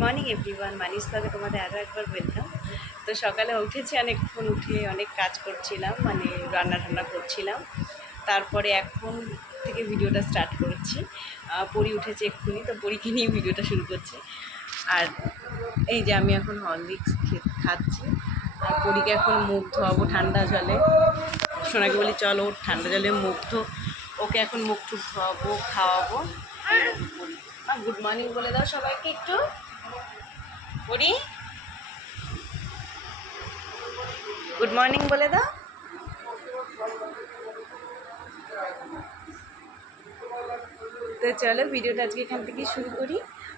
Morning everyone, মানিস ব্লগে তোমাদের আরও একবার ওয়েলকাম। তো সকালে উঠেছি, অনেকক্ষণ উঠে অনেক কাজ করছিলাম, মানে রান্না ঠান্না করছিলাম। তারপরে এখন থেকে ভিডিওটা স্টার্ট করেছি। পরি উঠেছে এক্ষুনি, তো পরীকে নিয়ে ভিডিওটা শুরু করছি। আর এই যে আমি এখন হরলিক্স খাচ্ছি, আর পরীকে এখন মুখ ধোয়াবো ঠান্ডা জলে। সোনাকে বলি চলো ওর ঠান্ডা জলে মুখ ধো, ওকে এখন মুখ টুক ধোয়াবো, খাওয়াবো। গুড মর্নিং বলে দাও সবাইকে একটু। পরি গুড মর্নিং বলে দাও। তো চলো ভিডিওটা আজকে এখান থেকে শুরু করি।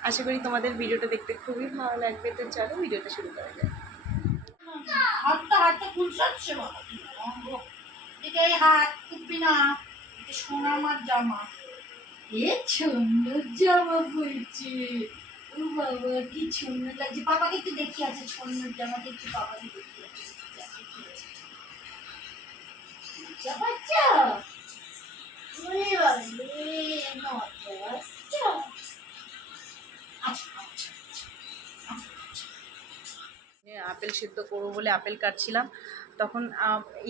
আশা করি তোমাদের ভিডিওটা দেখতে খুবই ভালো লাগবে। তো চলো ভিডিওটা শুরু করা যায়। হাতটা হাতটা খুলছাচ্ছে বাবা, এটা এই হাত খুলবি না, এটা সোনামার জামা, এ সুন্দর জামা পরেছে। ও বাবা কি সুন্দর লাগছে, পাপাকে একটু দেখি আছে সুন্দর জামাটা, একটু পাপাকে দেখি আছে। বাচ্চা ওরে বাবা বাচ্চা, আচ্ছা আচ্ছা আপেল সিদ্ধ করবো বলে আপেল কাটছিলাম, তখন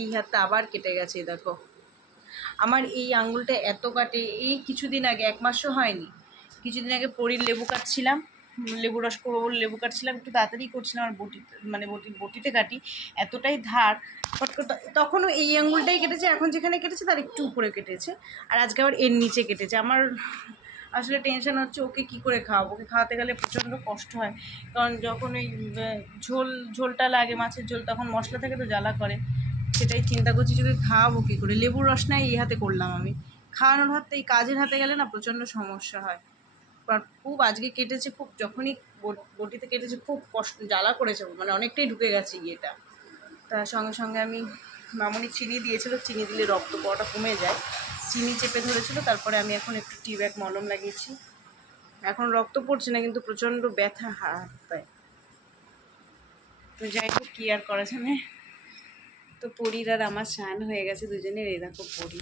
এই হাতটা আবার কেটে গেছে। দেখো আমার এই আঙুলটা এত কাটে। এই কিছুদিন আগে, 1 মাসও হয়নি, কিছুদিন আগে পরির লেবু কাটছিলাম, লেবু রস করবো বলে লেবু কাটছিলাম, একটু তাড়াতাড়ি করছিলাম, আর বটিতে কাটি, এতটাই ধার। তখনও এই আঙুলটাই কেটেছে, এখন যেখানে কেটেছে তার একটু উপরে কেটেছে, আর আজকে আবার এর নিচে কেটেছে। আমার আসলে টেনশন হচ্ছে ওকে কী করে খাওয়াবো। ওকে খাওয়াতে গেলে প্রচণ্ড কষ্ট হয়, কারণ যখন ওই ঝোলটা লাগে মাছের ঝোল, তখন মশলা থেকে তো জ্বালা করে। সেটাই চিন্তা করছি যে খাওয়াবো কী করে। লেবুর রস নাই এই হাতে করলাম আমি, খাওয়ানোর হাতে এই কাজের হাতে গেলে না প্রচণ্ড সমস্যা হয়। আর খুব আজকে কেটেছে, খুব যখনই বটিতে কেটেছে খুব কষ্ট, জ্বালা করেছে, মানে অনেকটাই ঢুকে গেছে ইয়েটা। তার সঙ্গে সঙ্গে আমি মামনি চিনি দিয়েছিল, চিনি দিলে রক্ত পড়াটা কমে যায়, চিনি চেপে ধরেছিল। তারপরে আমি এখন একটু টিব্যাগ মলম লাগিয়েছি, এখন রক্ত পড়ছে না, কিন্তু প্রচণ্ড ব্যথা হাত পায়। তো যাই হোক, কী আর করা যাবে। তো পরির আর আমার স্নান হয়ে গেছে দুজনের, এই দেখো পরি।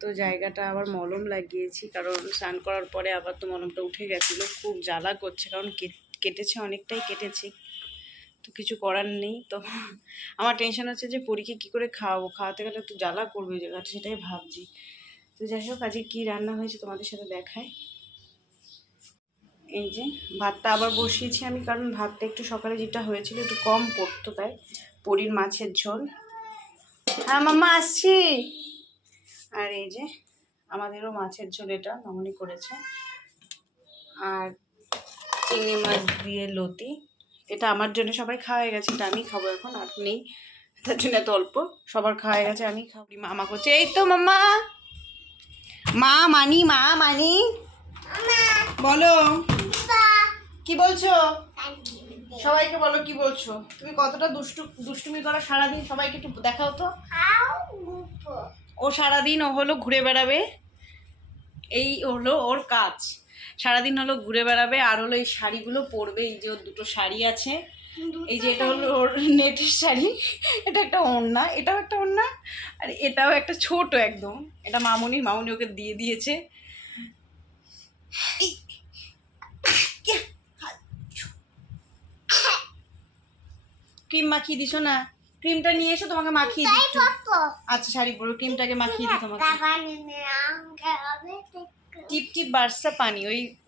তো জায়গাটা আবার মলম লাগিয়েছি, কারণ স্নান করার পরে আবার তো মলমটা উঠে গেছিলো, খুব জ্বালা করছে, কারণ কেটেছে, অনেকটাই কেটেছে, তো কিছু করার নেই। তো আমার টেনশন হচ্ছে যে পরীকে কী করে খাওয়াবো, খাওয়াতে গেলে একটু জ্বালা করবে জায়গাটা, সেটাই ভাবছি। তো যাই হোক, আজকে কী রান্না হয়েছে তোমাদের সাথে দেখায়। এই যে ভাতটা আবার বসিয়েছি আমি, কারণ ভাতটা একটু সকালে যেটা হয়েছিল একটু কম পড়তো, তাই। পরির মাছের ঝোল। হ্যাঁ মাম্মা আসছি। আর এই যে আমাদেরও মাছের ঝোল, এটা মামনি করেছে, আর চিংড়ি মাছ দিয়ে লতি। এটা আমার জন্য সবাই খাওয়া হয়ে গেছে, এটা আমি খাবো এখন, আর নেই, তার জন্য এত অল্প। সবার খাওয়া হয়ে গেছে, আমি খাবো। মামা করছে, এই তো মাম্মা, মা মানি বলো কি বলছো, সবাইকে বলো কি বলছো। তুমি কতটা দুষ্টুমি করো সারাদিন, সবাইকে একটু দেখাও তো। ও সারাদিন ও হলো ঘুরে বেড়াবে, এই হলো ওর কাজ। সারাদিন হলো ঘুরে বেড়াবে, আর হলো এই শাড়িগুলো পরবে। এই যে ওর দুটো শাড়ি আছে, এই যে এটা হলো ওর নেটের শাড়ি, এটা একটা ওড়না, এটাও একটা ওড়না, আর এটাও একটা ছোট একদম, এটা মামনি ওকে দিয়ে দিয়েছে। ক্রিম মাখিয়ে দিছো না, ক্রিমটা নিয়ে এসো, তোমাকে মাখিয়ে দিই একটু। আচ্ছা শাড়ি পরো, ক্রিমটাকে মাখিয়ে দিই তোমাকে। টিপ টিপ বার্সা পানি,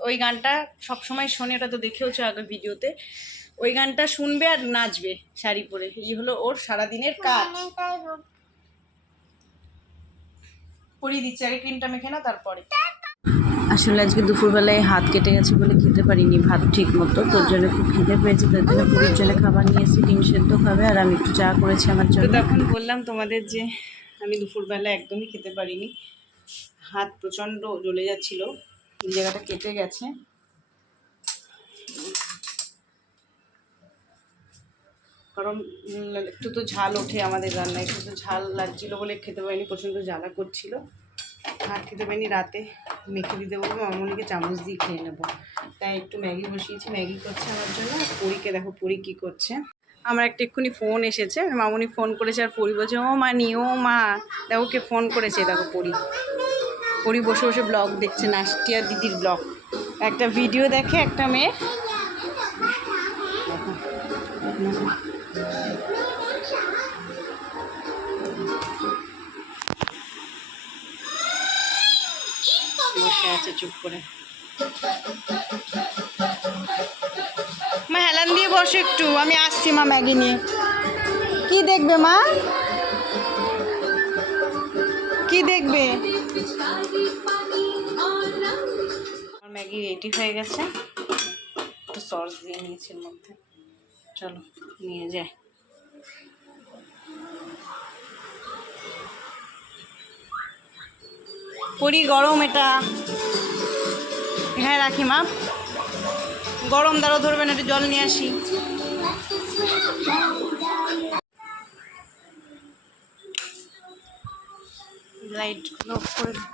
ওই গানটা সবসময় শোনে, ওটা তো দেখেওছো আগে ভিডিওতে। ওই গানটা শুনবে আর নাচবে শাড়ি পরে, এই হলো ওর সারাদিনের কাজ। পরিয়ে দিচ্ছি, আগে ক্রিমটা মেখে না তারপরে। আসলে আজকে দুপুরবেলায় হাত কেটে গেছে বলে খেতে পারিনি ভাত ঠিক মতো, তোর জন্য খুব খিদে পেয়েছে, তার জন্য পুরীর জন্য খাবার নিয়ে এসেছি, ডিম সেদ্ধ খাবে, আর আমি একটু চা করেছি আমার জন্য। তখন বললাম তোমাদের যে আমি দুপুরবেলা একদমই খেতে পারিনি, হাত প্রচণ্ড জ্বলে যাচ্ছিল, জায়গাটা কেটে গেছে। কারণ একটু তো ঝাল ওঠে আমাদের রান্নায়, একটু তো ঝাল লাগছিলো বলে খেতে পারিনি, প্রচণ্ড জ্বালা করছিল, ভাত খেতে পারিনি। রাতে মেখে দিতে বলবো, মামনিকে চামচ দিয়ে খেয়ে নেবো, তাই একটু ম্যাগি বসিয়েছি, ম্যাগি করছে আমার জন্য। আর পরীকে দেখো, পরী কী করছে। আমার একটা এক্ষুনি ফোন এসেছে, মামনি ফোন করেছে, আর পরী বলছে ও মা দেখো কে ফোন করেছে। দেখো পরী বসে বসে ব্লগ দেখছে, নাস্টিয়া দিদির ব্লগ, একটা ভিডিও দেখে একটা মেয়ে, বসে আছে চুপ করে। মা হেলান দিয়ে বসে একটু, আমি আসছি মা ম্যাগি নিয়ে। কি দেখবে মা, কি দেখবে? আমার ম্যাগি রেডি হয়ে গেছে, একটু সস দিয়ে নিয়েছি এর মধ্যে। চলো নিয়ে যাই। পরি গরম এটা, হ্যাঁ রাখি মা, গরম দাঁড়ো, ধরবেন, একটু জল নিয়ে আসি। লাইটগুলো অফ করে দিই।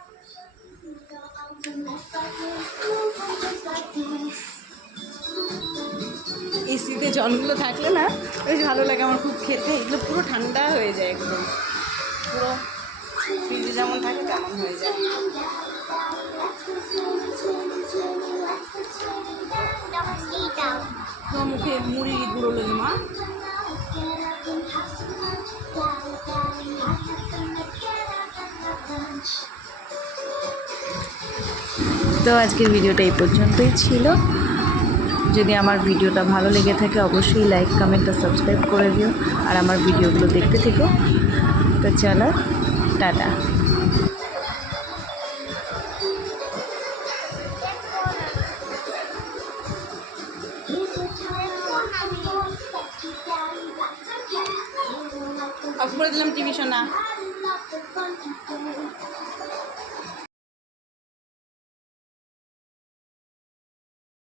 এসিতে জলগুলো থাকলে না বেশ ভালো লাগে আমার খুব খেতে, এগুলো পুরো ঠান্ডা হয়ে যায়, একদম পুরো ফ্রিজে যেমন থাকে তেমন হয়ে যায়। তো মুখে মুড়ি গুঁড়ো লেগে মা, তো আজকের ভিডিওটা এই পর্যন্তই ছিল। যদি আমার ভিডিওটা ভালো লেগে থাকে অবশ্যই লাইক, কমেন্ট আর সাবস্ক্রাইব করে দিও, আর আমার ভিডিওগুলো দেখতে থেকো। তো চলো, টাটা। অফ করে দিলাম টিভি শোনা।